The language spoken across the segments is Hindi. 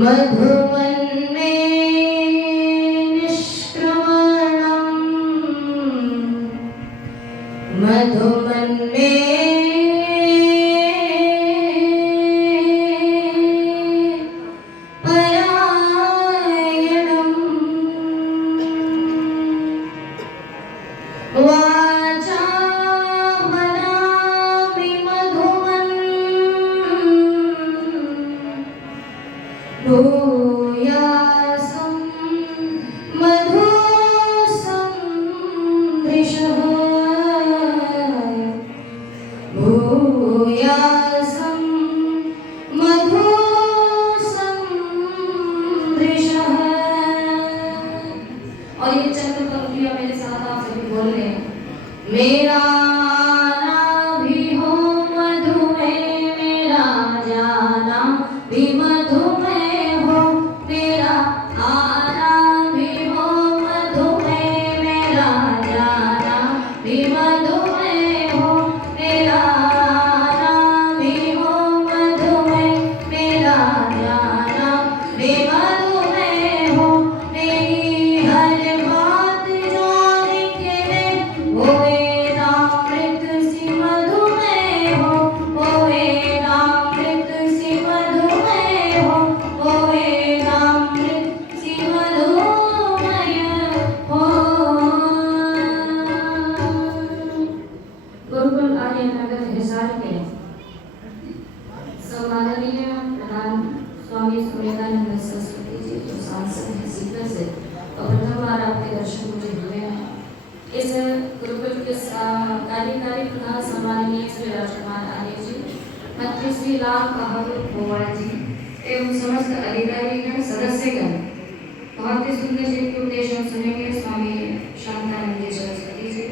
मधुवन में निष्क्रमणम् मधुवन में परायणम् वाचा वदामि मधुवन् भूयासं मधुसंधृशः भूयासं मधुसंधृशः। और ये चंद पंक्तियां मेरे साथ आप सभी बोल रहे हैं। मेरा नाभि हो मधु में, मेरा जाना भी मधु में हो, मेरा आना भी हो मधु में, मेरा जाना भी मधु में हो, मेरा आना भी हो मधु में, मेरा जाना भी मधु में हो। मेरी हर बात जाने के लिए वो वेदामृत सी मधु में हो, वो वेदामृत सी मधु में हो, वो वेदामृत सी मधुमय हो। गुरुकुल आर्य नगर हिसार के सम्माननीय प्रधान स्वामी सूर्यकानंद सरस्वती जी जो सांसद हैं सीकर से, और प्रथम बार आपके दर्शन मुझे हुए हैं। इस गुरुकुल के कार्यकारी प्रधान सम्माननीय श्री राजकुमार आर्य जी, मंत्री श्री राम बहादुर पोवाड़ जी एवं समस्त अधिकारीगण सदस्यगण, बहुत ही सुंदर जी के उपदेश हम सुनेंगे स्वामी शांतानंद जी सरस्वती जी,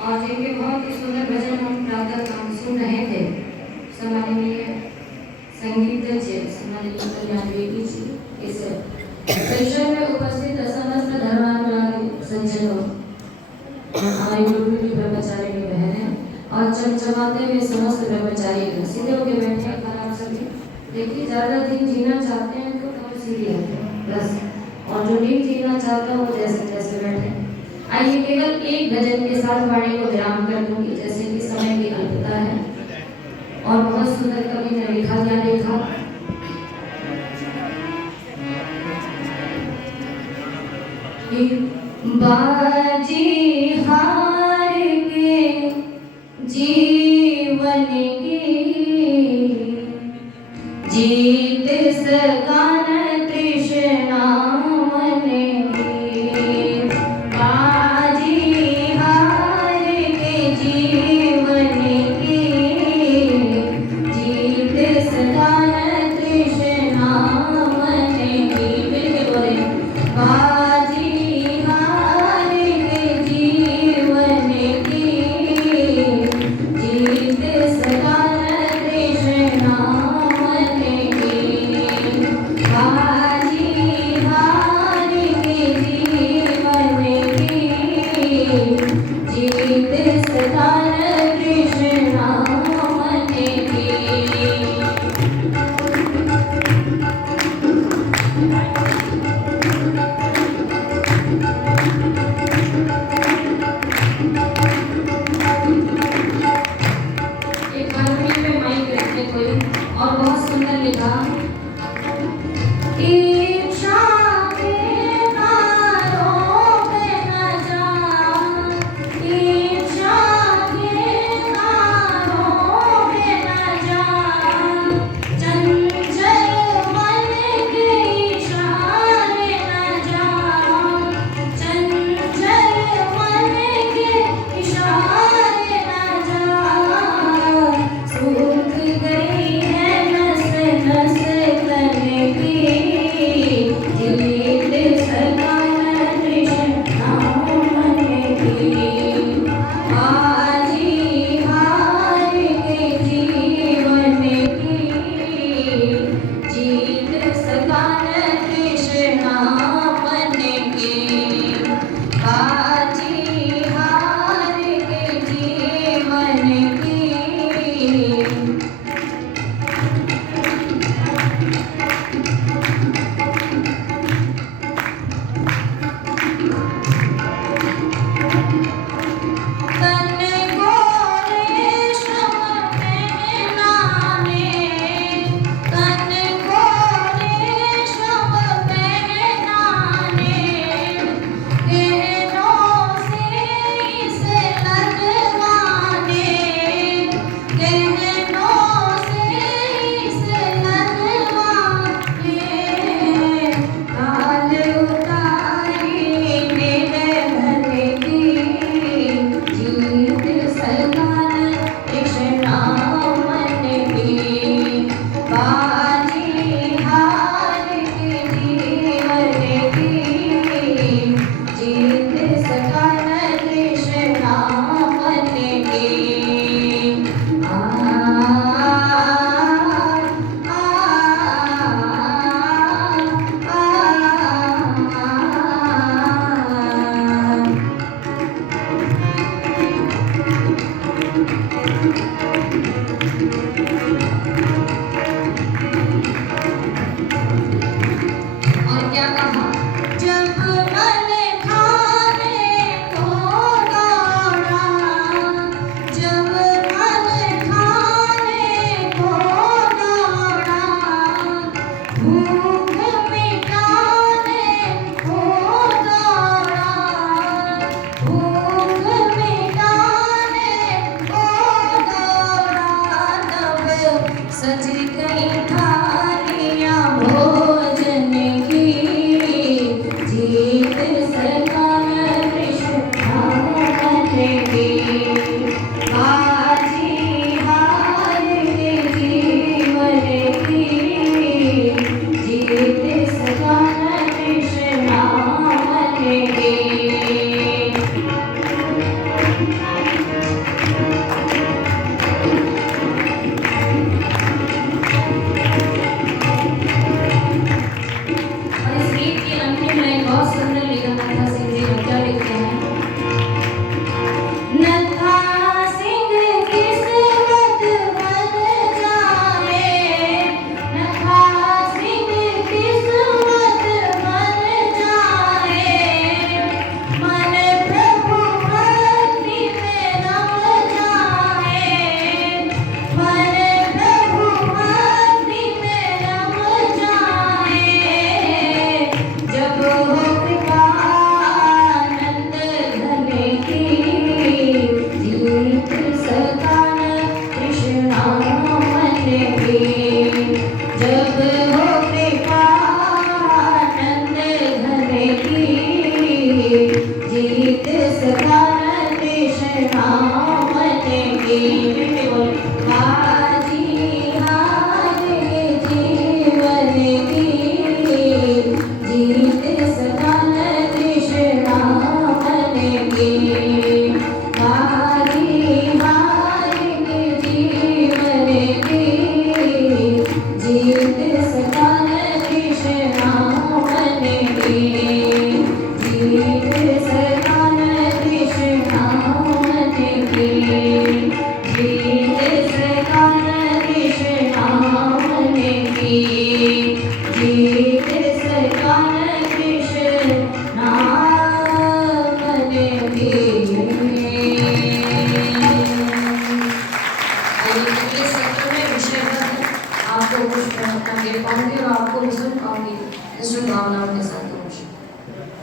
और जिनके बहुत ही सुंदर भजन हम प्रातः काल सुन रहे थे। सम्माननीय संगीतज्ञ सम्माननीय कल्याण बेदी जी, इस परिसर में उपस्थित समस्त धर्मानुरागी सज्जनों, हमारी गुरुकुल ब्रह्मचारी की बहनें और चमचमाते हुए समस्त ब्रह्मचारी सीधे होके बैठे हैं। आप सभी देखिए, ज्यादा दिन जीना चाहते हैं तो थोड़ी सीधी है बस, और जो नहीं जीना चाहता है वो जैसे जैसे बैठे। आइए केवल एक भजन के साथ वाणी को विराम कर दूंगी, जैसे कि समय की अल्पता है और बहुत सुंदर कवि ने लिखा क्या लिखा। बाजी हार के जीवन की जीत सकान तृष्णा मन की। बाजी हार के जीवन की जीत सकान तृष्णा मन की। बिल्कुल बोले, बाजी हार के जीवन की जीत सकान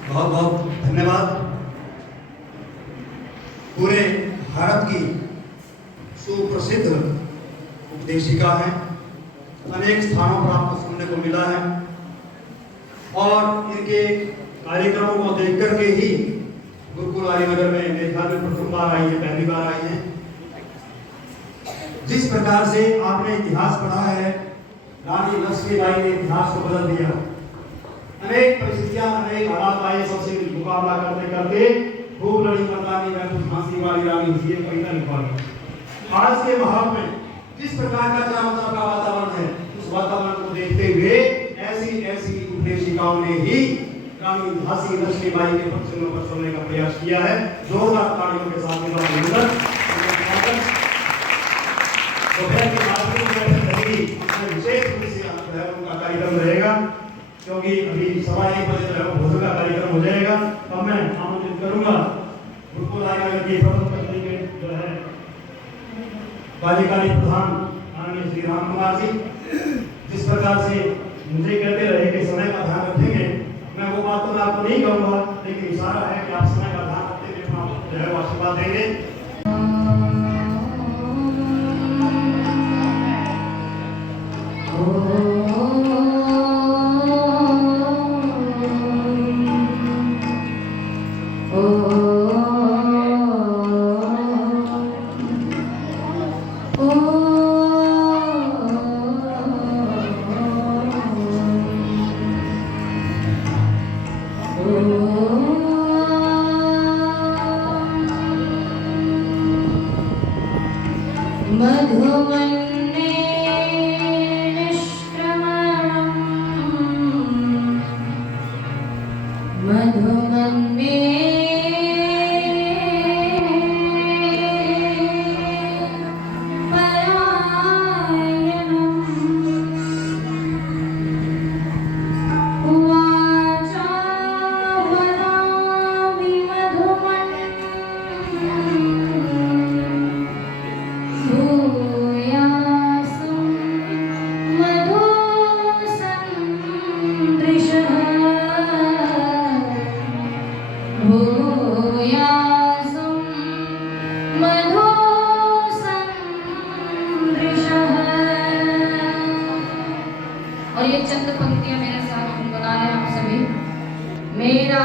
बहुत बहुत धन्यवाद। पूरे भारत की सुप्रसिद्ध उपदेशिका हैं, अनेक स्थानों पर आपको सुनने को मिला है और इनके कार्यक्रमों को देख करके ही गुरुकुल आर्यनगर में मेरे ख्याल में प्रथम बार आई है, पहली बार आई है। जिस प्रकार से आपने इतिहास पढ़ा है, रानी लक्ष्मीबाई ने इतिहास को बदल दिया। अनेक परिस्थितियां, अनेक हालात आए, सबसे मुकाबला करते करते खूब लड़ी मर्दानी में कुछ झांसी वाली रानी थी, एक कविता लिखवा दी। आज के माहौल में जिस प्रकार का चारों तरफ का वातावरण है, उस वातावरण को देखते हुए ऐसी ऐसी उपदेशिकाओं ने ही रानी झांसी लक्ष्मीबाई के प्रश्नों पर सुनने का प्रयास किया है। जोरदार तालियों के साथ दोपहर की बातचीत विशेष रूप से उनका कार्यक्रम रहेगा, क्योंकि अभी 1:15 बजे तक भोजन का कार्यक्रम हो जाएगा। अब मैं आमंत्रित करूंगा गुरुकुल आर्यनगर के प्रथम पत्नी के जो है बालिकाली प्रधान माननीय श्री राम कुमार जी, जिस प्रकार से मुझे कहते रहे कि समय का ध्यान रखेंगे, मैं वो बात तो आपको नहीं कहूँगा, लेकिन इशारा है कि आप समय का ध्यान रखते हुए अपना जो है आशीर्वाद देंगे। और ये चंद पंक्तियां मेरे साथ गुनगुनाएं आप सभी। मेरा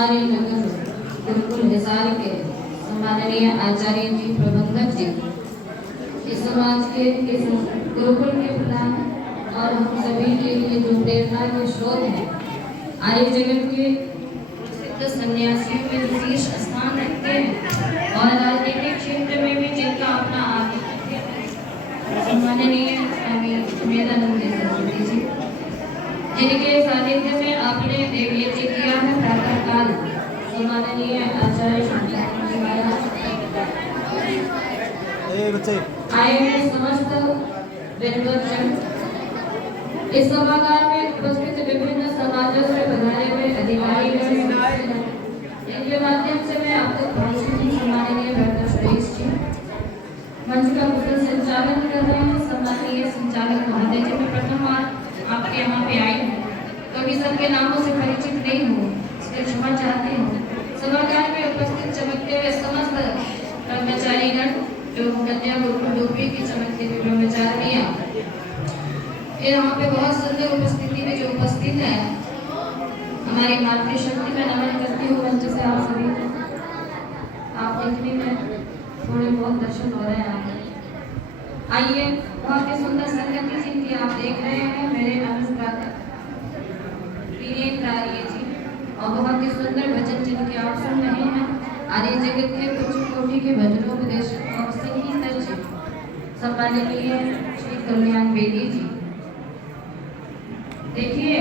आर्यनगर गुरुकुल हिसार के सम्माननीय आचार्य जी, प्रबंधक जी, इस समाज के इस गुरुकुल के प्रधान और हम सभी के लिए जो प्रेरणा के स्रोत हैं, आर्य जगत के प्रसिद्ध सन्यासियों में जो शीर्ष स्थान रखते हैं और राजनीतिक क्षेत्र में भी जिनका अपना आधिपत्य है, सम्माननीय स्वामी सुमेधानंद सरस्वती जी, जिनके सानिध्य में आपने देवयज्ञ किया है प्रातःकाल, सम्माननीय आचार्य आए हुए समस्त विद्वज्जन, इस सभागार में उपस्थित विभिन्न समाजों से पधारे हुए अधिकारीगण, इनके माध्यम से मैं आपको पहुंची सम्माननीय डॉक्टर सुरेश जी मंच का कुशल संचालन कर रहे हैं। सम्माननीय संचालक महोदय जी, मैं प्रथम बार आपके यहाँ पे आई हूँ, कभी सबके नामों से परिचित नहीं हूँ, इसलिए क्षमा चाहती हूँ। सभागार में उपस्थित चमकते हुए समस्त कर्मचारीगण, जो कन्या गुरुकुल डोबी की चमकती हुई ब्रह्मचारिणियाँ, यहाँ पे बहुत सुंदर उपस्थिति में जो उपस्थित है, हमारी मातृशक्ति का नमन करती हूँ मंच से आप सभी को। आप देखने में थोड़े बहुत दर्शन हो रहे हैं आपके। आइए, बहुत ही सुंदर संगति जिनकी आप देख रहे हैं, मेरे अनुस्राता वीरेंद्र आर्य जी, और बहुत ही सुंदर भजन जिनके आप सुन रहे हैं, आर्य जगत के उच्च कोटि के भजनोपदेशक और संगीत जी संपादकीय श्री कल्याण बेदी जी। देखिए,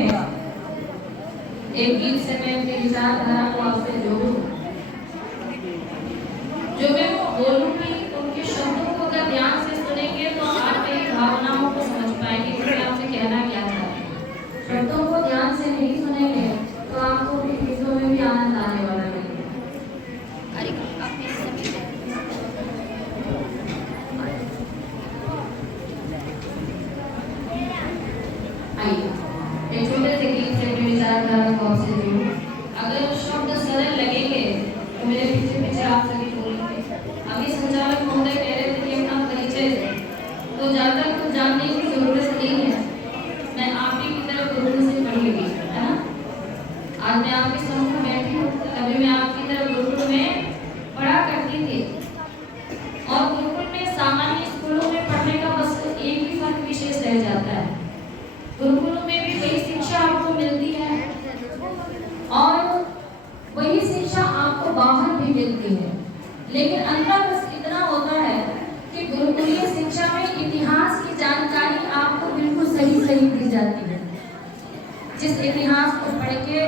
एक गीत से मैं अपनी विचारधारा को आपसे जोड़ूं, जो मैं बोलूंगी उनके शब्दों को अगर ध्यान से सुनेंगे तो आप मेरी भावनाओं को समझ पाएंगे कि मैं आपसे कहना क्या चाहती हूं। शब्दों को ध्यान से नहीं सुनेंगे तो आपको उनके गीतों में भी आनंद आने वाला नहीं है। एक छोटे से गीत से अपने विचारधारा को आपसे जोड़ूं। अगर शब्द सरल लगेंगे तो मेरे पीछे पीछे आप सभी बोलेंगे। अभी संचालक महोदय कह रहे थे कि अपना परिचय तो ज्यादा कुछ जानने की जरूरत नहीं है, मैं आप ही की तरफ गुरुकुल से पढ़ी हुई है ना। आज मैं आपके सम्मुख बैठी हूँ, तभी मैं आपकी तरफ गुरुकुल में पढ़ा करती थी। और गुरुकुल में सामान्य स्कूलों में पढ़ने का बस एक ही फर्क विशेष रह जाता है, गुरुकुलों में भी वही शिक्षा आपको मिलती है और वही शिक्षा आपको बाहर भी मिलती है, लेकिन अंतर बस इतना होता है कि गुरुकुलीय शिक्षा में इतिहास की जानकारी आपको बिल्कुल सही सही दी जाती है। जिस इतिहास को पढ़ के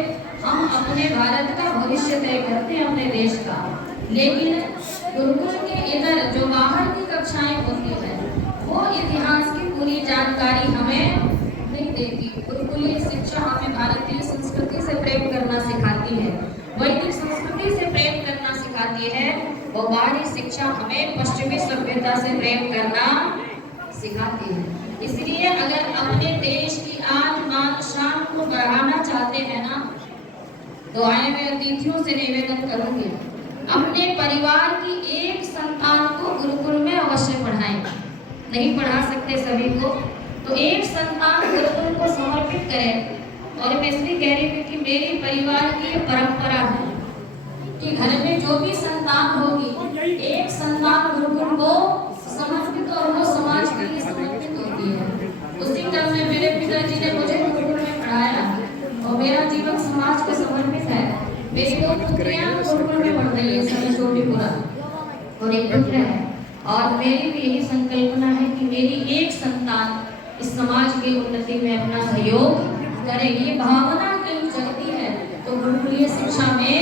हम अपने भारत का भविष्य तय करते हैं, अपने देश का, लेकिन गुरुकुल के इधर जो बाहर की कक्षाएं होती है वो इतिहास की पूरी जानकारी हमें नहीं देती। गुरुकुलीय शिक्षा हमें भारतीय संस्कृति से प्रेम करना सिखाती है, वैदिक संस्कृति से प्रेम करना सिखाती है, और बाहरी शिक्षा हमें पश्चिमी सभ्यता से प्रेम करना सिखाती है। इसलिए अगर अपने देश की आज मान शान को बढ़ाना चाहते हैं ना, तो आए मैं अतिथियों से निवेदन करूंगी, अपने परिवार की एक संतान को गुरुकुल में अवश्य पढ़ाएं। नहीं पढ़ा सकते सभी को, तो एक संतान गुरुकुल को समर्पित करें। और मैं इसलिए कह रही थी कि मेरी परिवार की ये परंपरा है कि घर में जो भी संतान होगी, एक संतान गुरुकुल को समर्पित, और वो समाज के लिए समर्पित होती है। उसी क्रम में मेरे पिताजी ने मुझे गुरुकुल में पढ़ाया और मेरा जीवन समाज को समर्पित है। मेरी 2 पुत्रियां गुरुकुल में पढ़ रही है, सभी छोटीपुरा, और एक पुत्र है। और मेरी भी यही संकल्पना है कि मेरी एक संतान इस समाज की उन्नति में अपना सहयोग करे। ये भावना कहीं जगती है तो गुरुकुलीय शिक्षा में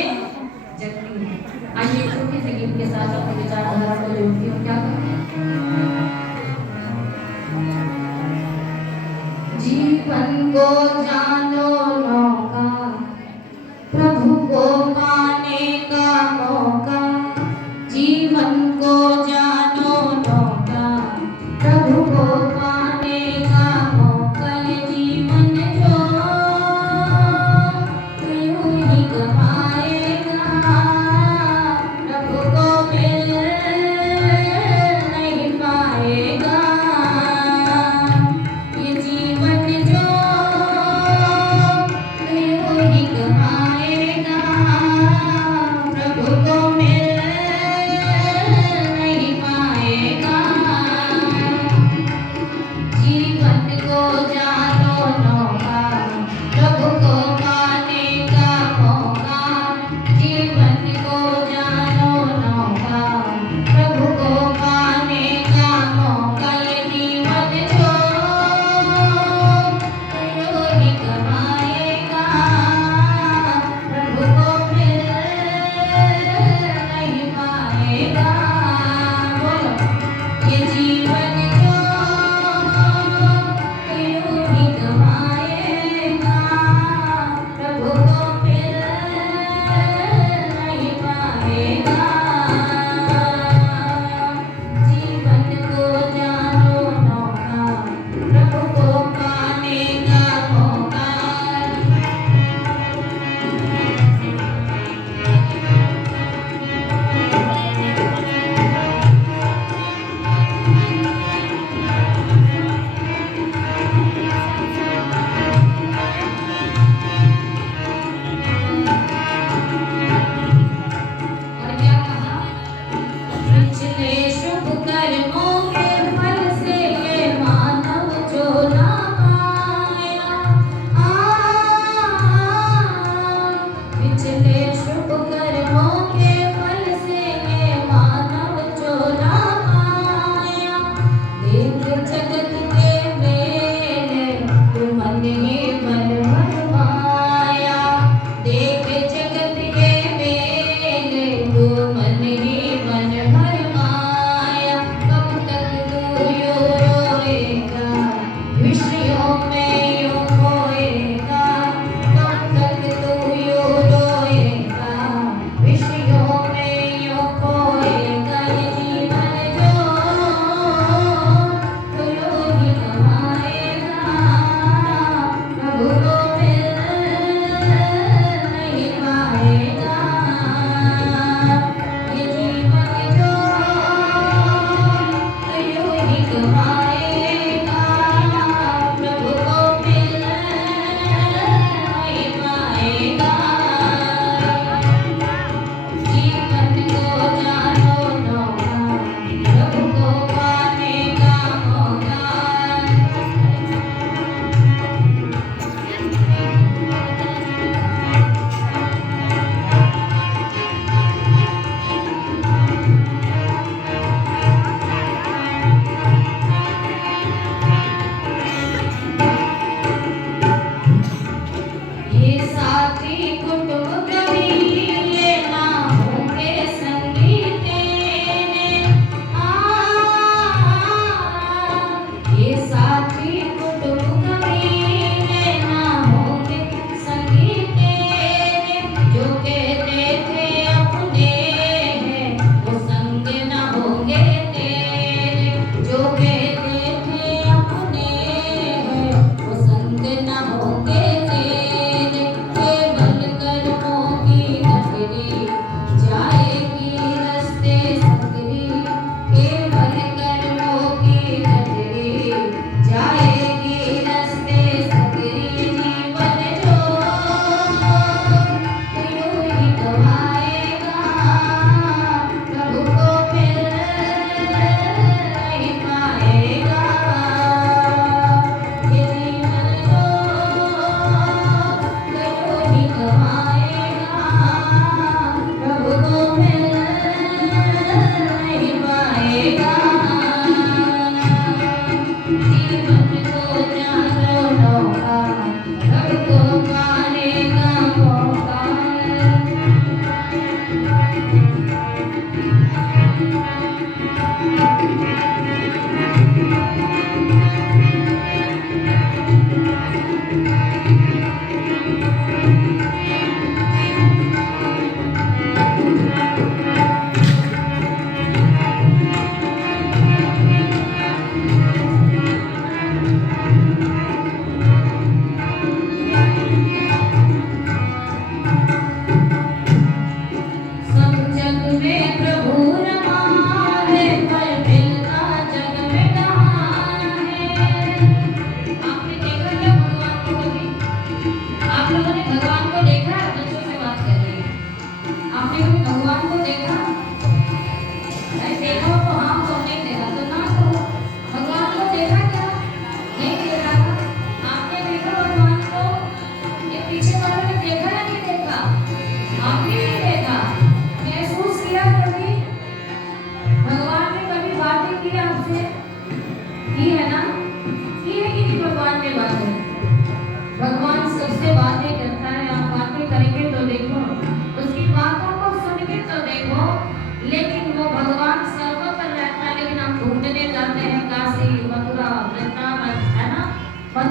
जगती है। आइए छोटे से गीत के साथ अपने विचारधारा को जोड़ती हूँ। क्या जीवन को जानो नौका, प्रभु को पाने का मौका। जीवन को जानो नौका, प्रभु को पाने का मौका। ये जीवन जो यूं ही कमाएगा, प्रभु को मिल नहीं पाएगा। ये जीवन जो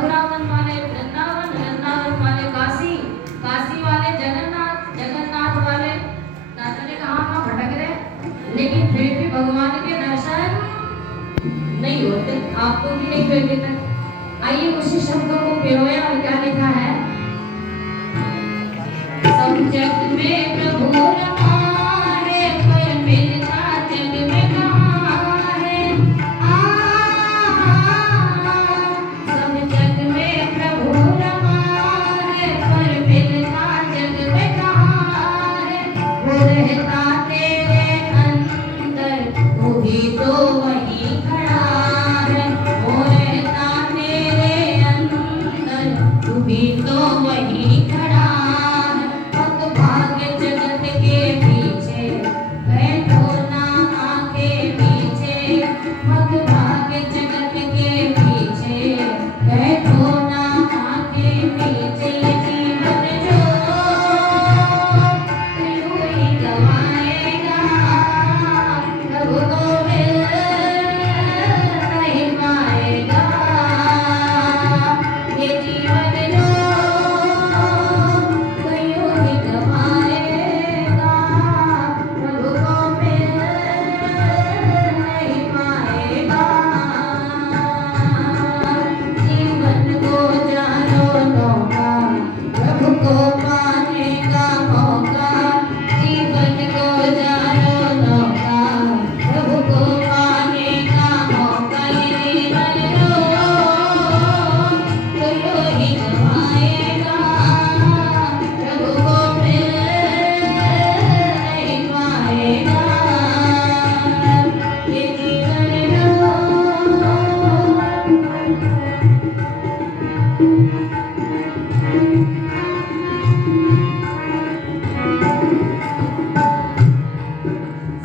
मथुरावन वाले वृंदावन, वृंदावन वाले काशी, काशी वाले जगन्नाथ, जगन्नाथ वाले ना जाने कहाँ भटक रहे, लेकिन फिर भी भगवान के दर्शन नहीं होते, आपको भी नहीं हुए अभी तक। आइए उसी शब्दों को पिरोया और क्या लिखा है, सब जग में प्रभु रमा है, पर मिलता जग में कहाँ है। सब जग में प्रभु रमा है, पर मिलता जग में कहाँ है। वो रहता तेरे अंदर, वो भी तो वहीं खड़ा है। वो रहता तेरे अंदर, वो भी तो वहीं खड़ा है। मत भाग जगत के पीछे, बैठो ना आगे पीछे। मत भाग जगत के पीछे, बैठो ना आगे पीछे। जीवन जो यूं ही गवाएगा, प्रभु को मिल नहीं पाएगा। ये जीवन जो यूं ही गवाएगा, प्रभु को मिल नहीं पाएगा। जीवन को जानो नौका, प्रभु को पाने का मौका। जीवन को जानो नौका, प्रभु को पाने का मौका। ये जीवन जो यूं ही गवाएगा, प्रभु को मिल नहीं पाएगा। ये जीवन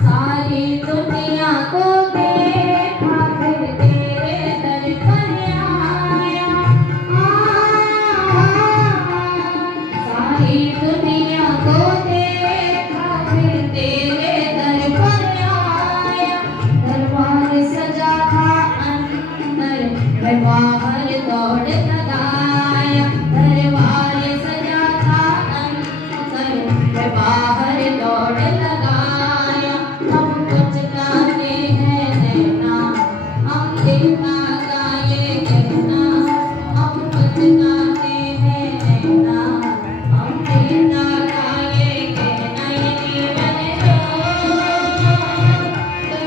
सारी दुनिया को देखा, फिर तेरे दर पर आया। सारी दुनिया को देखा, फिर तेरे दर पर आया। दरबार सजा था अंदर, मैं बाहर दौड़ लगाया। दरबार सजा था अंदर, मैं बाहर दौड़ लगाया। हम कुछ गाते हैं नैना, हम देखना का ये कहना। हम कुछ गाते हैं नैना, हम देखना का ये कहना। ये जीवन जो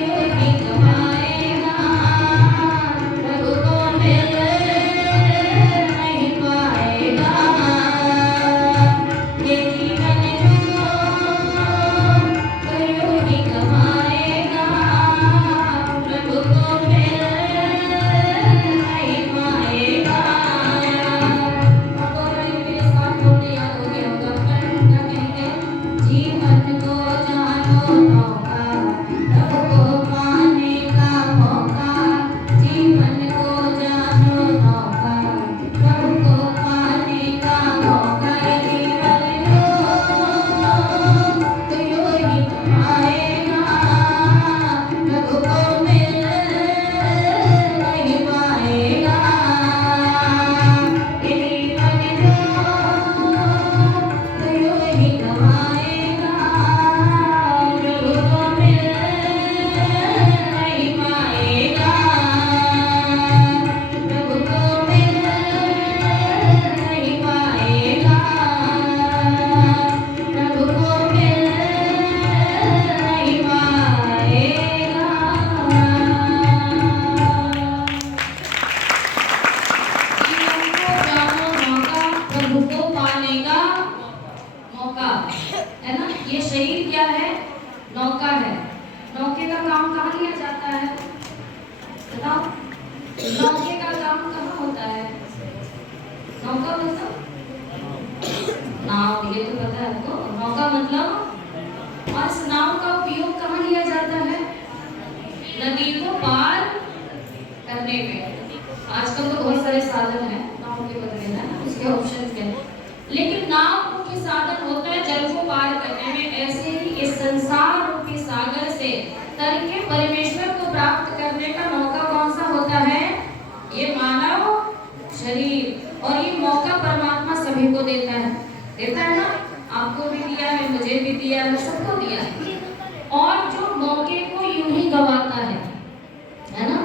यूं ही गवाएगा, प्रभु को मिल नहीं पाएगा। ये जीवन जो यूं ही गवाएगा, प्रभु को मिल नहीं पाएगा। आपको मेरे साथ बोलते याद हो गया होगा, पर क्या कहेंगे, जीवन को जानो नौका, प्रभु को पाने का मौका। जीवन को जानो नौका, प्रभु को पाने का मौका। ये जीवन जो यूं ही गवाएगा, प्रभु को मिल नहीं पाएगा। ये जीवन जो यूं ही गवाएगा, प्रभु को मिल नहीं पाएगा। प्रभु को मिल नहीं पाएगा, प्रभु को मिल नहीं पाएगा। जीवन को जानो नौका, प्रभु को पाने का मौका, है ना। ये शरीर क्या है, नौका है। नौके का काम कहाँ लिया जाता है, बताओ। नौके का काम कहाँ होता है, नौका मतलब नाव, ये तो पता है आपको। नौका मतलब, और इस नाव का उपयोग कहाँ लिया जाता है, नदी को पार करने में। आजकल तो बहुत सारे साधन हैं नाव के बदले में, उसके ऑप्शन में, लेकिन नाव मुख्य साधन होता है जल को पार करने में। ऐसे ही इस संसार रूपी सागर से तर के परमेश्वर को प्राप्त करने का नौका कौन सा होता है, ये मानव शरीर। और ये मौका परमात्मा सभी को देता है ना। आपको भी दिया है, मुझे भी दिया है, सबको दिया है। और जो मौके को यूं ही गवाता है ना,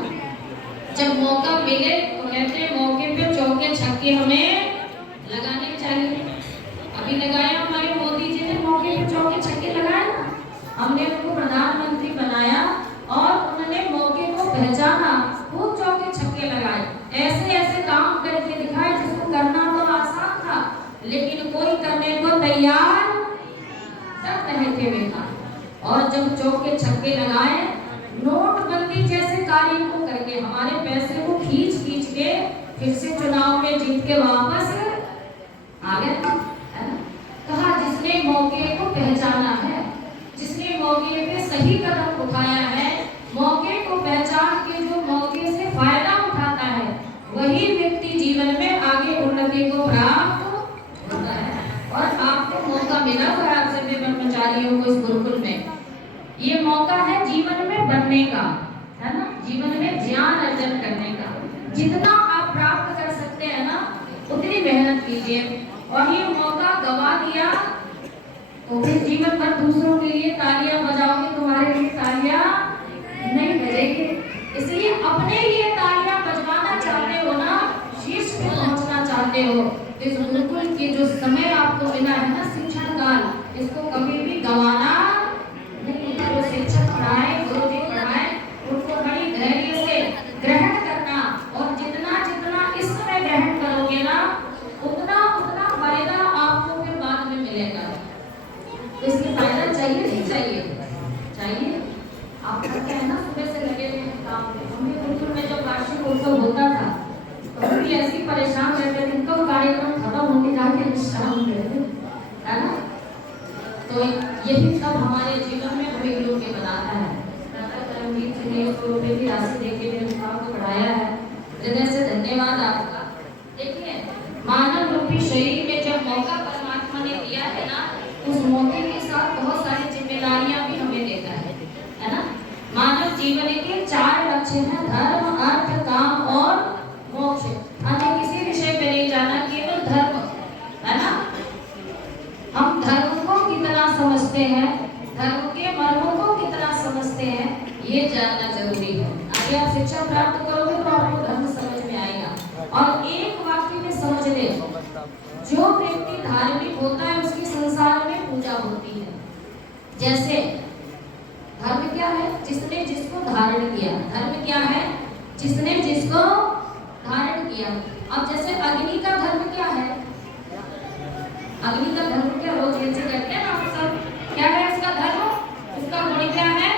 जब मौका मिले तो कहते हैं मौके पे चौके छक्के हमें लगाने चाहिए। अभी लगाया हमारे मोदी जी ने, मौके पे चौके छक्के लगाए ना, हमने उनको प्रधानमंत्री बनाया और उन्होंने मौके को पहचाना, खूब चौके छक्के लगाए, ऐसे ऐसे काम करके दिखाए जिसको करना तो आसान था लेकिन कोई करने को तैयार सब रहते हुए था। और जब चौके छक्के लगाए, नोटबंदी जैसे कार्य को करके हमारे पैसे को खींच खींच के फिर से चुनाव में जीत के वापस आ गए, है ना। कहा जिसने मौके को पहचाना है, जिसने मौके पे सही कदम उठाया है, मौके को पहचान के जो मौके से फायदा उठाता है, वही व्यक्ति जीवन में आगे उन्नति को प्राप्त होता है। और आपको मौका मिला हुआ है, आप सभी ब्रह्मचारियों को इस गुरुकुल में, ये मौका है जीवन में बनने का, है ना, जीवन में ज्ञान अर्जन करने का। जितना आप प्राप्त कर सकते हैं ना, उतनी मेहनत कीजिए। और ये मौका गवा दिया तो फिर जीवन भर दूसरों के लिए तालियां बजाओगे, तुम्हारे लिए तालियां नहीं बजेगी। इसलिए अपने लिए तालियां बजवाना चाहते हो ना, शीर्ष पे पहुंचना चाहते हो, तो इस गुरुकुल के जो समय आपको मिला है ना, शिक्षण काल, इसको कभी भी गंवाना नहीं। जो शिक्षक पढ़ाए, गुरु जी पढ़ाए, उनको बड़ी धैर्य से ग्रहण करना, और जितना जितना इस समय ग्रहण करोगे ना, उतना उतना फायदा आपको फिर बाद में मिलेगा। तो इसमें फायदा चाहिए नहीं चाहिए? चाहिए। आप करते हैं ना, सुबह से लगे हुए हैं काम में। हमने गुरुकुल में जब वार्षिक उत्सव होता था तो हम भी ऐसे परेशान रहते थे, कब कार्यक्रम खत्म होने जाके विश्राम करते, है ना। तो यही सब हमारे जीवन में हमें गुरु के बनाता है। करमजीत जी ने उसको रुपये की राशि देके मेरे भाव को बढ़ाया है, हृदय से धन्यवाद आपका। देखिए, मानव रूपी शरीर में जब मौका परमात्मा ने दिया है ना, उस मौके के साथ बहुत सारी जिम्मेदारियां भी हमें देता है ना। मानव जीवन के 4 लक्ष्य हैं, धर्म, अर्थ, काम और मोक्ष। अन्य किसी विषय पे नहीं जाना, केवल धर्म, है ना। हम धर्म को कितना समझते हैं, धर्म के मर्मों को कितना समझते हैं, ये जानना जरूरी है। आगे आप शिक्षा प्राप्त करोगे तो आपको धर्म समझ में आएगा। और एक वाक्य में समझ ले, जो व्यक्ति धार्मिक होता है उसकी संसार में पूजा होती है। जैसे धर्म क्या है? जिसने जिसको धारण किया। धर्म क्या है? जिसने जिसको धारण किया। अब जैसे अग्नि का धर्म क्या है? अग्नि का धर्म क्या? रोज जैसे करते हैं ना आप सब, क्या है उसका धर्म? उसका गुण क्या है?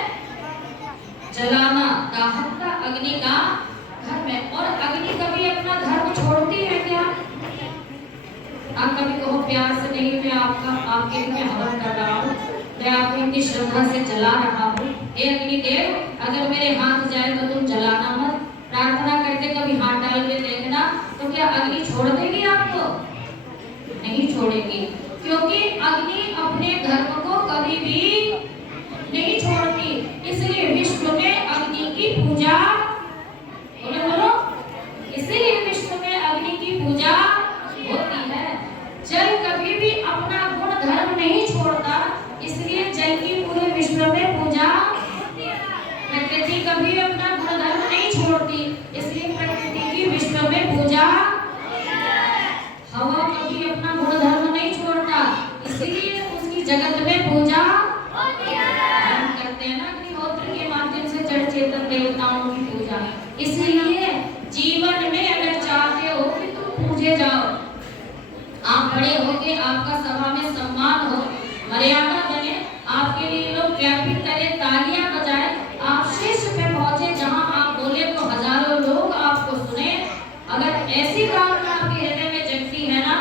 जलाना। दाहक का अग्नि का धर्म है। और अग्नि कभी अपना धर्म छोड़ती है क्या? आप कभी कहो प्यार से, नहीं मैं आपके लिए हवन कर रहा हूँ, मैं आपको इतनी श्रद्धा से जला रहा हूँ, हे अग्निदेव अगर मेरे हाथ जाए तो तुम जलाना मत। प्रार्थना करके कभी हाथ डाल के देखना, तो क्या अग्नि छोड़ देगी आपको? नहीं छोड़ेगी, क्योंकि अग्नि अपने धर्म को कभी भी नहीं छोड़ती। इसलिए विश्व में अग्नि की पूजा, बोलो, इसलिए विश्व में अग्नि की पूजा होती है। जल कभी भी अपना गुण धर्म नहीं छोड़ता, इसलिए जल की पूरे विश्व में पूजा होती है। प्रकृति कभी अपना गुण धर्म नहीं छोड़ती, इसलिए प्रकृति की विश्व में पूजा होती है। हवा कभी अपना गुण धर्म नहीं छोड़ता, इसलिए उसकी जगत में पूजा होती है। हम करते हैं ना अग्निहोत्र के माध्यम से जड़ चेतन देवताओं की पूजा। इसलिए जीवन में अगर चाहते हो कि तुम पूजे जाओ, आप बड़े होके आपका सभा में सम्मान हो, मर्यादा बने, आपके लिए लोग क्लैपिंग करें, तालियां बजाएं, आप शीर्ष पे पहुंचे, जहां आप बोले तो हजारों लोग आपको सुने। अगर ऐसी भावना आपके हृदय में जगती है ना,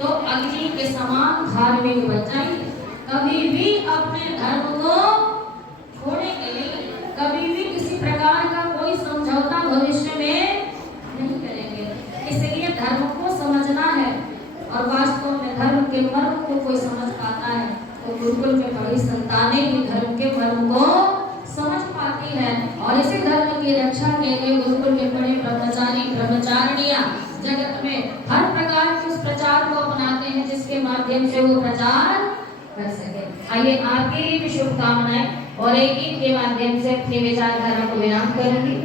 तो अग्नि के समान धार्मिक बन जाइए। कभी भी अपने धर्म को छोड़ेंगे नहीं, कभी भी किसी प्रकार का कोई समझौता भविष्य में नहीं करेंगे। इसलिए धर्म को समझना है, और वास्तव में धर्म के मर्म को कोई समझ पाता है तो गुरुकुल में बड़ी संतानें भी धर्म के मर्म को समझ पाती है। और इसी धर्म की रक्षा के लिए गुरुकुल के बड़े ब्रह्मचारी ब्रह्मचारिणियां जगत में माध्यम से वो प्रचार कर सके। आइए आपके लिए भी शुभकामनाएं और एक गीत के माध्यम से अपनी विचारधारा को विराम करूंगी।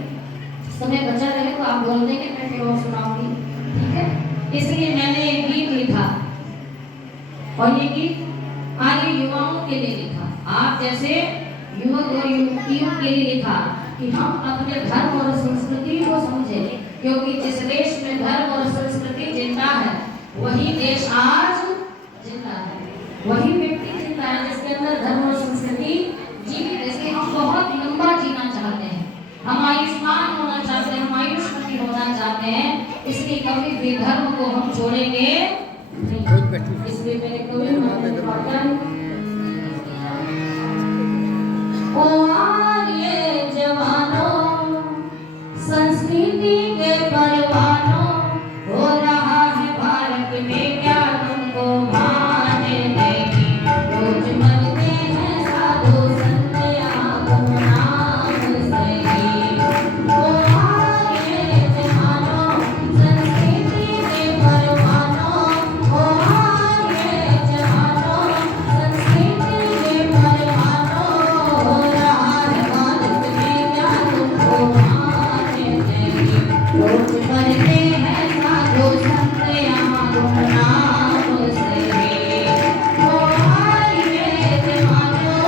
समय बचा रहे तो आप बोल देंगे, मैं फिर और सुनाऊंगी, ठीक है? इसलिए मैंने एक गीत लिखा और ये गीत आज युवाओं के लिए लिखा, आप जैसे युवक और युवतियों के लिए लिखा कि हम अपने धर्म और संस्कृति को समझें, क्योंकि जिस देश में धर्म और संस्कृति जिंदा है वही देश आज जिंदा है, वही व्यक्ति जिंदा है जिसके अंदर धर्म और संस्कृति जीवित है। इसलिए हम बहुत लंबा जीना चाहते हैं, हम आयुष्मान होना चाहते हैं, हम आयुष्मती होना चाहते हैं, इसलिए कभी भी धर्म को हम छोड़ेंगे नहीं। इसलिए मेरे कवि संस्कृति के परवानों हो रहा है भारत में, क्या तुमको माने देगी? रोज मरते हैं साधु संत यहाँ गुमनाम सही। ओ आए जवानों संस्कृति के परवानों, ओ आए जवानों संस्कृति के परवानों, हो रहा है भारत में, क्या तुमको माने देगी? रोज मरते हैं साधु संत यहाँ गुमनाम सही। ओ आए जवानों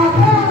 Thank you.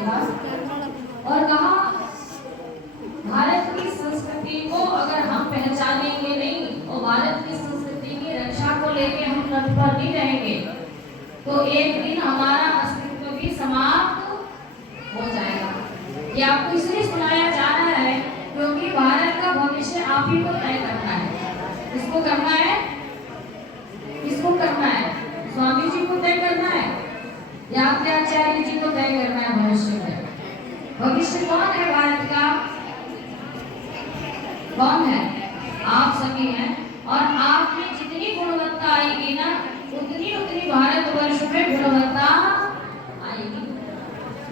धन्यवाद। और कहा भारत की संस्कृति को अगर हम पहचानेंगे नहीं और भारत की संस्कृति की रक्षा को लेके हम तत्पर नहीं रहेंगे तो एक दिन हमारा अस्तित्व भी समाप्त हो जाएगा। ये आपको इसलिए सुनाया जा रहा है क्योंकि भारत का भविष्य आप ही को तय करना है। किसको करना है? किसको करना है? स्वामी जी को तय करना है या आपके आचार्य जी को तय करना है? भविष्य में भविष्य कौन है भारत का? कौन है? आप सभी हैं। और आप में जितनी गुणवत्ता आएगी ना उतनी उतनी भारतवर्ष में गुणवत्ता आएगी।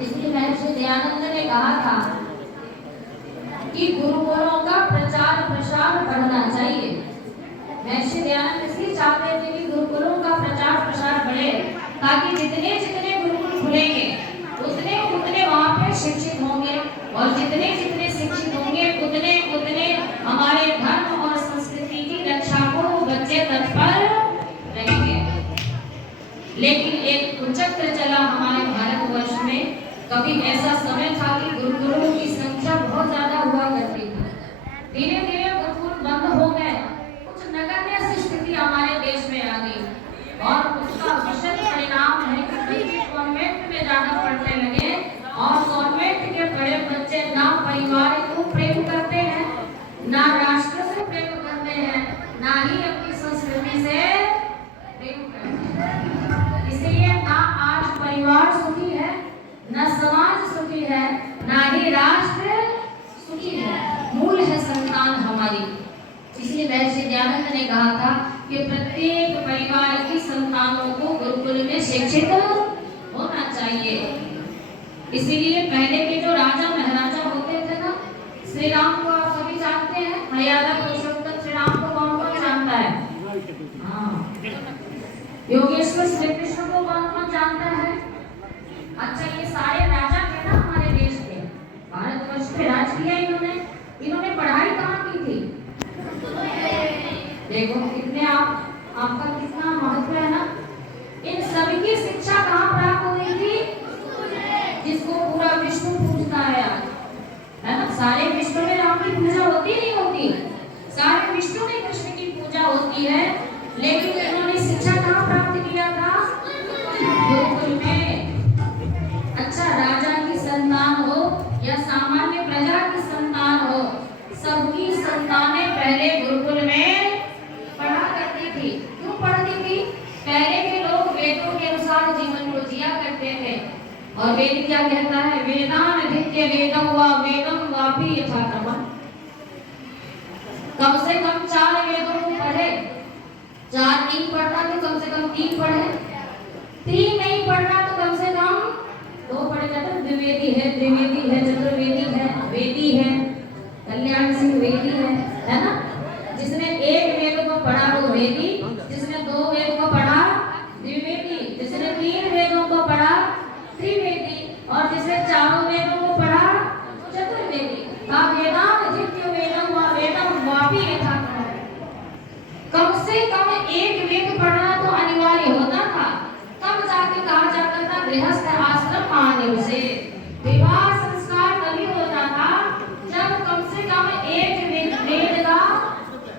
इसलिए महर्षि दयानंद ने कहा था कि गुरुकुलों का प्रचार प्रसार बढ़ना चाहिए। महर्षि दयानंद इसलिए चाहते थे कि गुरुकुलों का प्रचार प्रसार बढ़े ताकि जितने जितने गुरुकुल खुलेंगे उतने उतने वहाँ पे शिक्षित होंगे और जितने जितने शिक्षित होंगे उतने उतने हमारे धर्म और संस्कृति की रक्षा को बच्चे तत्पर रहेंगे। लेकिन एक कुचक्र चला हमारे भारतवर्ष में। कभी ऐसा समय था कि गुरुकुलों की संख्या बहुत ज्यादा हुआ करती थी। धीरे धीरे गुरुकुल बंद हो गए। कुछ नगण्य सी स्थिति हमारे देश में आ गई और उसका विशेष परिणाम है कि बच्चे कॉन्वेंट में जाना पड़ने लगे और कॉन्वेंट के बड़े बच्चे ना परिवार को प्रेम करते हैं, ना राष्ट्र से प्रेम करते हैं, ना ही अपनी संस्कृति से प्रेम करते हैं। इसलिए ना आज परिवार सुखी है, ना समाज सुखी है, ना ही राष्ट्र सुखी है। मूल है संतान हमारी। इसलिए महर्षि दयानंद ने कहा था कि प्रत्येक परिवार की संतानों को गुरुकुल में शिक्षित होना चाहिए। इसीलिए पहले के जो राजा महाराजा होते थे ना, श्री राम को आप सभी जानते हैं। मर्यादा पुरुषोत्तम श्री राम को कौन कौन जानता है? हाँ, योगेश्वर श्री कृष्ण को कौन कौन जानता है? अच्छा, ये सारे राजा थे ना हमारे देश के। भारतवर्ष पे राज किया इन्होंने पढ़ाई कहाँ की थी? देखो कितने आपका कितना महत्व है ना। इन सभी की शिक्षा कहाँ प्राप्त हुई थी? जिसको पूरा विश्व पूजता है आज, है ना। सारे विश्व में राम की पूजा होती नहीं होती? सारे विश्व में कृष्ण की पूजा होती है। लेकिन इन्होंने शिक्षा कहाँ प्राप्त किया था? गुरुकुल में। अच्छा, राजा की संतान हो या सामान्य प्रजा की संतान हो, सबकी संतानें पहले गुरुकुल में पढ़ा करती थी। क्यों पढ़ती थी? पहले के लोग वेदों के अनुसार जीवन को जिया करते थे। और वेद क्या कहता है? वेदानधित्य वेदम वा वेदम वापि यथाक्रमम्। कम से कम 4 वेदों को पढ़े। 4 नहीं पढ़ना तो कम से कम 3 पढ़े। 3 नहीं पढ़ना तो कम से कम 2 पढ़ेगा। तो द्विवेदी है, चतुर्वेदी है, वेदी है, कल्याण सिंह वेदी है ना। जिसने 1 वेद को पढ़ा वो वेदी, जिसने 2 वेद को पढ़ा द्विवेदी, जिसने 3 वेदों को पढ़ा त्रिवेदी और जिसने 4 वेदों को पढ़ा चतुर्वेदी। वेदानधित्य वेदम वा वेदम वापि यथाक्रमम्। कम से कम 1 वेद पढ़ना तो अनिवार्य होता था। तब जाके कहा जाता था गृहस्थ आश्रम मान्य से। विवाह संस्कार तभी होता था जब कम से कम 1 वेद का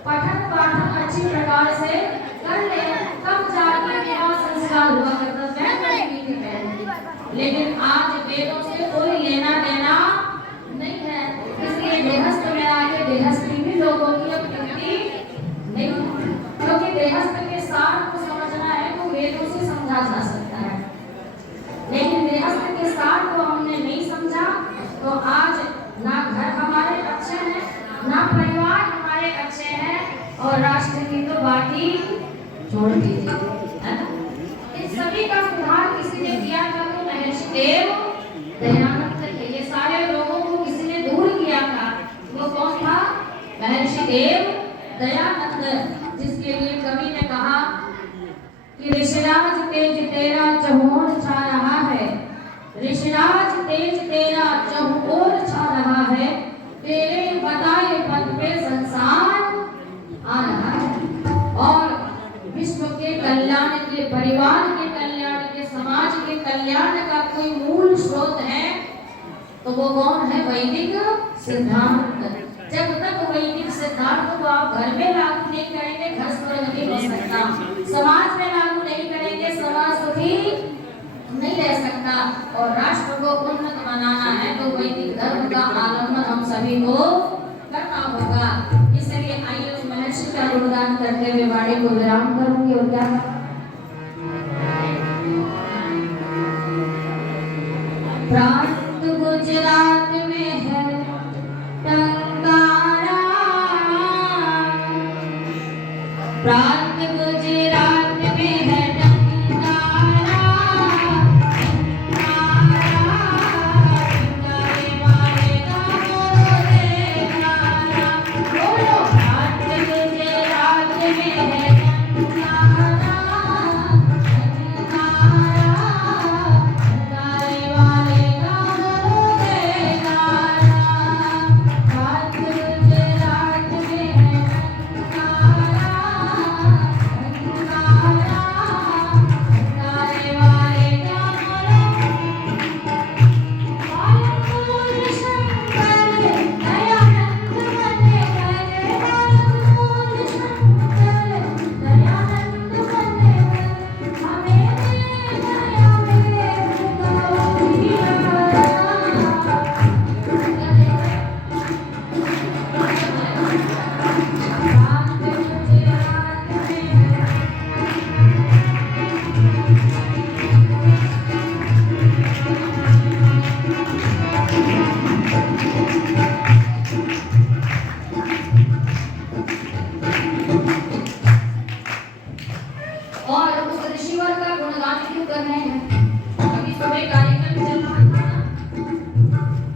पठन पाठन अच्छी प्रकार से कर ले, तब जाके विवाह संस्कार हुआ करता था। लेकिन आज वेदों से कोई लेना देना नहीं है। इसलिए गृहस्थ में आके गृहस्थी भी लोगों की अब गिनती नहीं, क्योंकि गृहस्थ के सार को समझना है तो वेदों से समझा जा सकता है। लेकिन गृहस्थ के सार को हमने नहीं समझा तो आज ना घर हमारे अच्छे हैं, ना परिवार हमारे अच्छे हैं और राष्ट्र की तो बात ही छोड़ दीजिए, है ना। इन सभी का सुधार किसी ने किया था तो महर्षि देव दयानंद थे। ये सारे लोगों को किसी ने दूर किया था, वो कौन था? महर्षि देव दयानंद, जिसके लिए कवि ने कहा कि ऋषिराज तेज तेरा चहुओर छा रहा है, ऋषिराज तेज तेरा चहुओर छा रहा है, तेरे बताए पद पे संसार आ रहा है और विश्व के कल्याण तो वो कौन है? वैदिक सिद्धांत। जब तक वैदिक सिद्धांत को आप घर में लागू नहीं करेंगे, घर स्वर्ग नहीं हो सकता। समाज में लागू नहीं करेंगे, समाज सुखी नहीं रह सकता। और राष्ट्र को उन्नत बनाना है तो वैदिक धर्म का आलम्बन हम सभी को करना होगा। इसलिए आइए उस महर्षि का गुणगान करते हुए वाणी को विराम करूंगी। और क्या प्रांत गुजरात में है टंकारा, प्रांत गुजरात में है टंकारा, टंकारे वाले का बोलो जयकारा। बोलो प्रांत गुजरात में है टंकारा, टंकारे वाले का बोलो जयकारा। प्रांत गुजरात में है टंकारा, और उस ऋषिवर का गुणगान क्यों कर रहे हैं? अभी सुबह कार्यक्रम चल रहा था ना,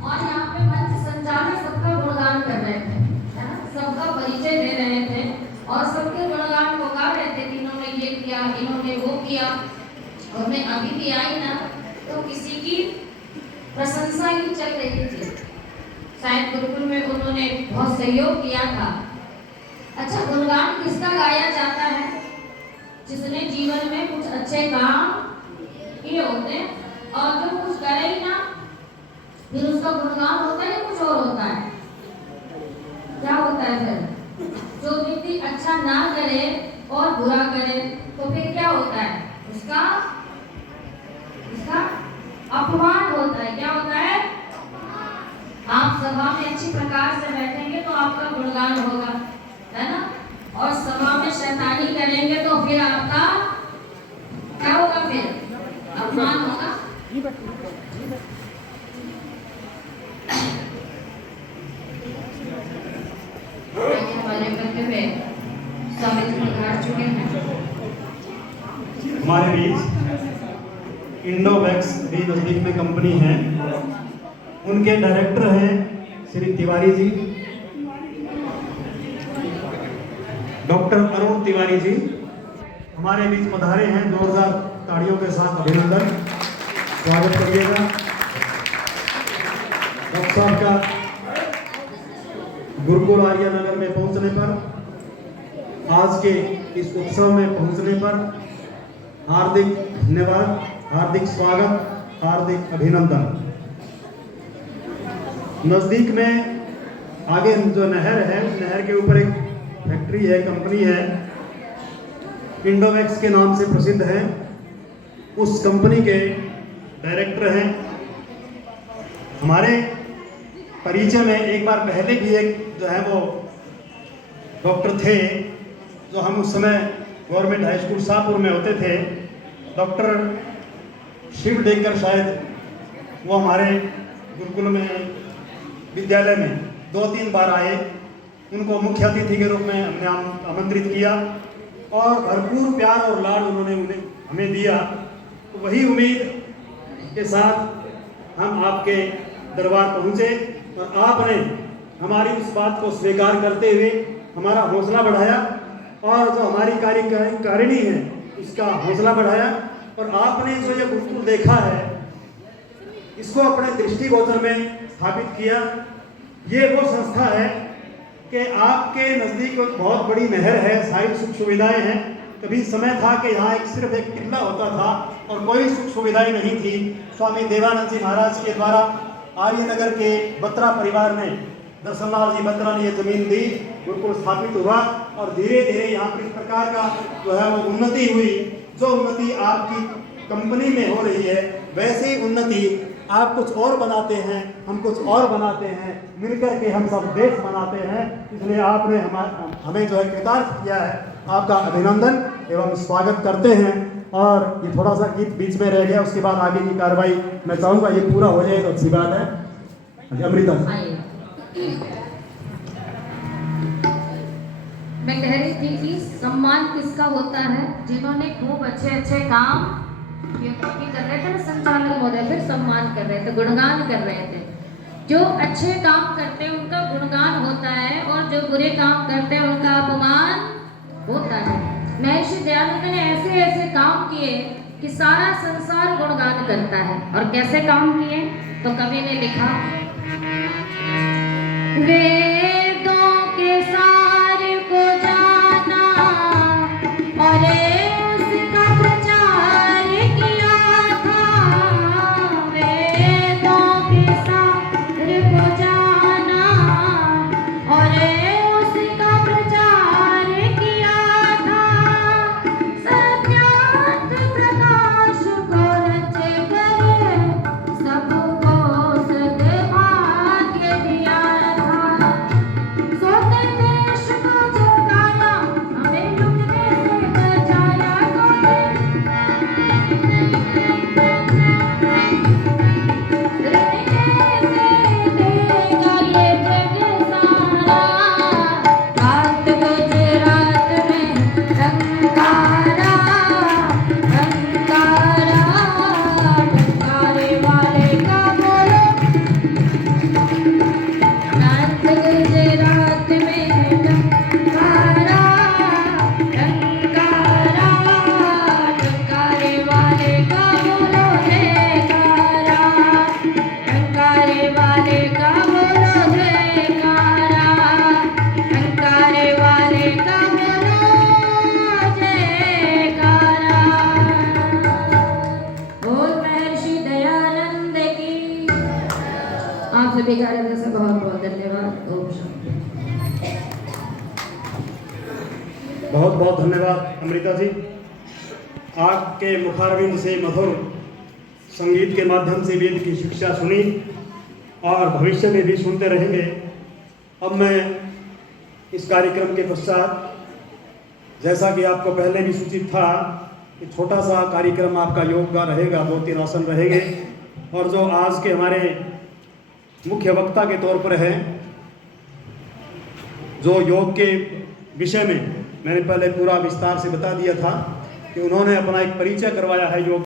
और यहाँ पे मंच संचालक सबका गुणगान कर रहे थे, है ना? सबका परिचय दे रहे थे और सबके गुणगान को गा रहे थे कि इन्होंने ये किया, इन्होंने वो किया। और मैं अभी भी आई ना तो किसी की प्रशंसा ही चल रही थी, शायद गुरुकुल में उन्होंने बहुत सहयोग किया था। अच्छा, गुणगान किसका गाया जाता है? जिसने जीवन में कुछ अच्छे काम किए होते हैं, और जो कुछ करे ही ना फिर उसका गुणगान होता है या कुछ और होता है? क्या होता है फिर? जो व्यक्ति अच्छा ना करे और बुरा करे तो फिर क्या होता है? उसका अपमान होता है। क्या होता है? आप सभा में अच्छी प्रकार से बैठेंगे तो आपका गुणगान होगा, है ना? और सभा में शैतानी करेंगे तो फिर आपका क्या होगा? फिर अपमान होगा। करते हुए स्वामी जी पधार चुके हैं हमारे बीच। इंडोवैक्स भी नजदीक में कंपनी है, उनके डायरेक्टर हैं श्री तिवारी जी, डॉक्टर अरुण तिवारी जी हमारे बीच पधारे हैं। जोरदार तालियों के साथ अभिनंदन, स्वागत करिएगा। डॉक्टर साहब का गुरुकुल आर्य नगर में पहुंचने पर, आज के इस उत्सव में पहुंचने पर हार्दिक धन्यवाद, हार्दिक स्वागत, हार्दिक अभिनंदन। नजदीक में आगे जो नहर है, उस नहर के ऊपर एक फैक्ट्री है, कंपनी है, इंडोवैक्स के नाम से प्रसिद्ध है। उस कंपनी के डायरेक्टर हैं। हमारे परिचय में एक बार पहले भी एक जो है वो डॉक्टर थे, जो हम उस समय गवर्नमेंट हाई स्कूल शाहपुर में होते थे, डॉक्टर शिव डेकर शायद, वो हमारे गुरुकुल में विद्यालय में 2-3 बार आए। उनको मुख्य अतिथि के रूप में हमने आमंत्रित किया और भरपूर प्यार और लाड उन्होंने हमें दिया। तो वही उम्मीद के साथ हम आपके दरबार पहुँचे और आपने हमारी इस बात को स्वीकार करते हुए हमारा हौसला बढ़ाया और जो हमारी कार्यकारिणी है उसका हौसला बढ़ाया। और आपने जो ये गुरुकुल देखा है इसको अपने दृष्टिगोचर में स्थापित किया। ये वो संस्था है कि आपके नज़दीक बहुत बड़ी नहर है, सारी सुख सुविधाएं हैं। कभी समय था कि यहाँ सिर्फ एक किला होता था और कोई सुख सुविधाएं नहीं थी। स्वामी देवानंद जी महाराज के द्वारा आर्य नगर के बत्रा परिवार ने, दर्शन लाल जी बत्रा ने ये जमीन दी, गुरुकुल स्थापित हुआ और धीरे धीरे यहाँ पर इस प्रकार का जो है वो उन्नति हुई। जो उन्नति आपकी कंपनी में हो रही है, वैसे ही उन्नति आप कुछ और बनाते हैं, हम कुछ और बनाते हैं, मिलकर के हम सब देश बनाते हैं। इसलिए आपने हमें जो है कृतार्थ किया है, आपका अभिनंदन एवं स्वागत करते हैं। और ये थोड़ा सा गीत बीच में रह गया, उसके बाद आगे की कार्रवाई मैं चाहूँगा ये पूरा हो जाए तो अच्छी बात है। अमृता मैं कह रही थी कि सम्मान किसका होता है? जिन्होंने खूब अच्छे अच्छे काम कर रहे थे ना, संचालक महोदय फिर सम्मान कर रहे थे, गुणगान कर रहे थे। जो अच्छे काम करते हैं उनका गुणगान होता है और जो बुरे काम करते हैं उनका अपमान होता है। महर्षि दयानंद ने ऐसे ऐसे काम किए कि सारा संसार गुणगान करता है। और कैसे काम किए? तो कवि ने लिखा, वेदों के सार को जाना और उसका प्रचार किया था। वेदों के सार को जाना और उसका प्रचार किया था। सत्यार्थ प्रकाश को रचे करे, सबको सद्भाग्य दिया था। सोते देश को जगाया, हमें लुटने से बचाया। देगा ये जग सारा, रात गुजरात में टंकारा, टंकारा, टंकारे वाले का बोलो। रात गुजरात में टंकारा, टंकारा, टंकारे वाले का बोलो जयकारा, टंकारे वाले का बोलो जयकारा, टंकारे वाले का बोलो जयकारा। बोल महर्षि दयानंद की। आप सभी कार्य से बहुत बहुत धन्यवाद। ओम शांति। बहुत बहुत धन्यवाद अमृता जी। आपके मुखारविंद से मधुर संगीत के माध्यम से वेद की शिक्षा सुनी और भविष्य में भी सुनते रहेंगे। अब मैं इस कार्यक्रम के पश्चात, जैसा कि आपको पहले भी सूचित था कि छोटा सा कार्यक्रम आपका योग का रहेगा, 2-3 आसन रहेंगे। और जो आज के हमारे मुख्य वक्ता के तौर पर है, जो योग के विषय में मैंने पहले पूरा विस्तार से बता दिया था कि उन्होंने अपना एक परिचय करवाया है योग